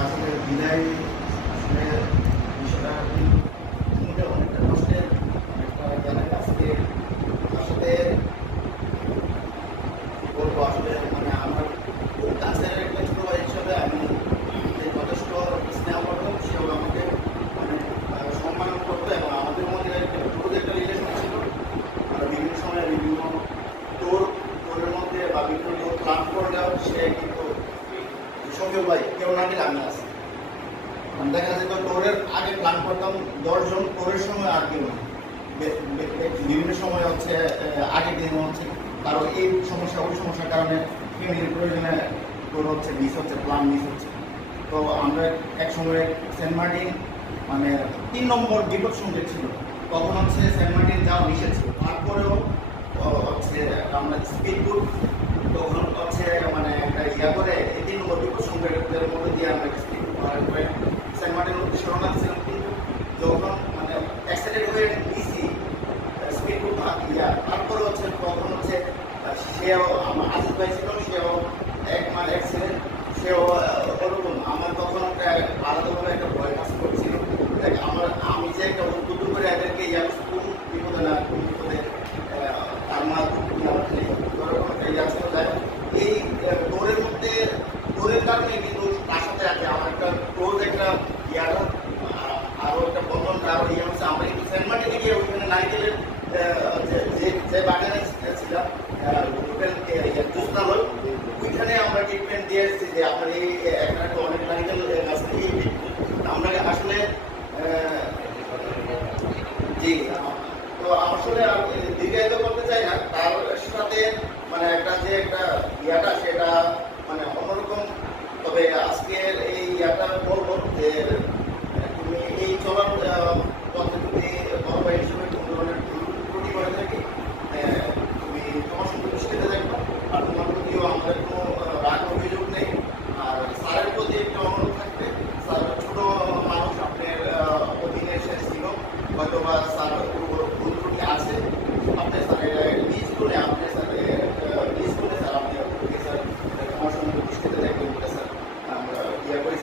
আসলে বিদায় আসলে বিষয়টা কিন্তু অনেকটা কষ্টের একটা জায়গায় আজকে আসলে বলবো আসলে মানে আমার খুব কাছের একটা ছোট ভাই হিসাবে আমি যে যথেষ্ট স্নেহ করতো সেও আমাকে মানে সম্মান করতো এবং আমাদের মধ্যে একটা ক্লোজ একটা রিলেশন ছিল। আর বিভিন্ন সময় বিভিন্ন টোরের মধ্যে বা বিভিন্ন টোর প্ল্যান করলেও সে কিন্তু সঙ্গে ভাই কেউ না গেলে আমি আছি। দেখা যেত টোরের আগে প্ল্যান করতাম 10 জন, টোরের সময় আর কেউ না। বিভিন্ন সময় হচ্ছে আগের দিন হচ্ছে কারো এই সমস্যা ওই সমস্যার কারণে ফ্যামিলির প্রয়োজনে টোর হচ্ছে মিস হচ্ছে, প্ল্যান মিস হচ্ছে। তো আমরা এক সময় সেন্ট মার্টিন মানে 3 নম্বর বিপদ সংকেত ছিল, তখন হচ্ছে সেন্ট মার্টিন যাওয়া নিষেধ ছিল। তারপরেও হচ্ছে আমরা স্পিড বুট তখন হচ্ছে মানে একটা ইয়া করে এই 3 নম্বর বিপদ সংকেতের মধ্যে দিয়ে আমরা স্পিড বুট করে সেন্ট মার্টিন উদ্দেশ্যে রওনা ছিলাম। কিন্তু যখন মানে অ্যাক্সিডেন্ট হয়ে নিয়েছি স্পিড বুট ইয়া, তারপরে হচ্ছে তখন হচ্ছে সেও আমার আজিজ ভাই ছিল, সেও মানে অ্যাক্সিডেন্ট, সেও ওরকম আমার তখন একটা আলাদাভাবে একটা ভয় কাজ করছিল। আমি যে একটা উদ্যোগ করে এদেরকে ইয়া কোন বিপদে না কোন বিপদে তার মা ওরকম একটা ইয়া ছিল। এই টোরের মধ্যে টোরের কারণে কিন্তু তার সাথে আছে আমার একটা ক্লোজ একটা ইয়াটা আরো একটা বন্ধন আরো ইয়ে হচ্ছে। আমরা কিন্তু সেন্ট মার্টিনে গিয়ে ওইখানে নারিকেলের যে বাগানে ছিলাম জোস্নালয়, ওইখানে আমরা ট্রিটমেন্ট দিয়ে এসেছি যে আপনার এই এখানে তো অনেক নারিকেল গাছ থেকে আমরা আসলে জি। তো আসলে দীর্ঘায়িত করতে চাই না, তার সাথে মানে একটা যে একটা ইয়াটা সেটা মানে অন্যরকম। তবে আজকের এই ইয়াটা বলবো যে তুমি এই চলার পথে যদি বড় ভাই হিসেবে কোন ধরনের ত্রুটি করে থাকি তুমি তোমার সন্তুষ্টিতে দেখবো। আর তোমার প্রতিও আমাদের কোনো রাগ অভিযোগ নেই। আর স্যারের প্রতি একটা অনুরোধ থাকবে, স্যার ছোট মানুষ, আপনার অধীনে শেষ ছিল, হয়তো বা স্যার ভুল ত্রুটি আছে, আপনি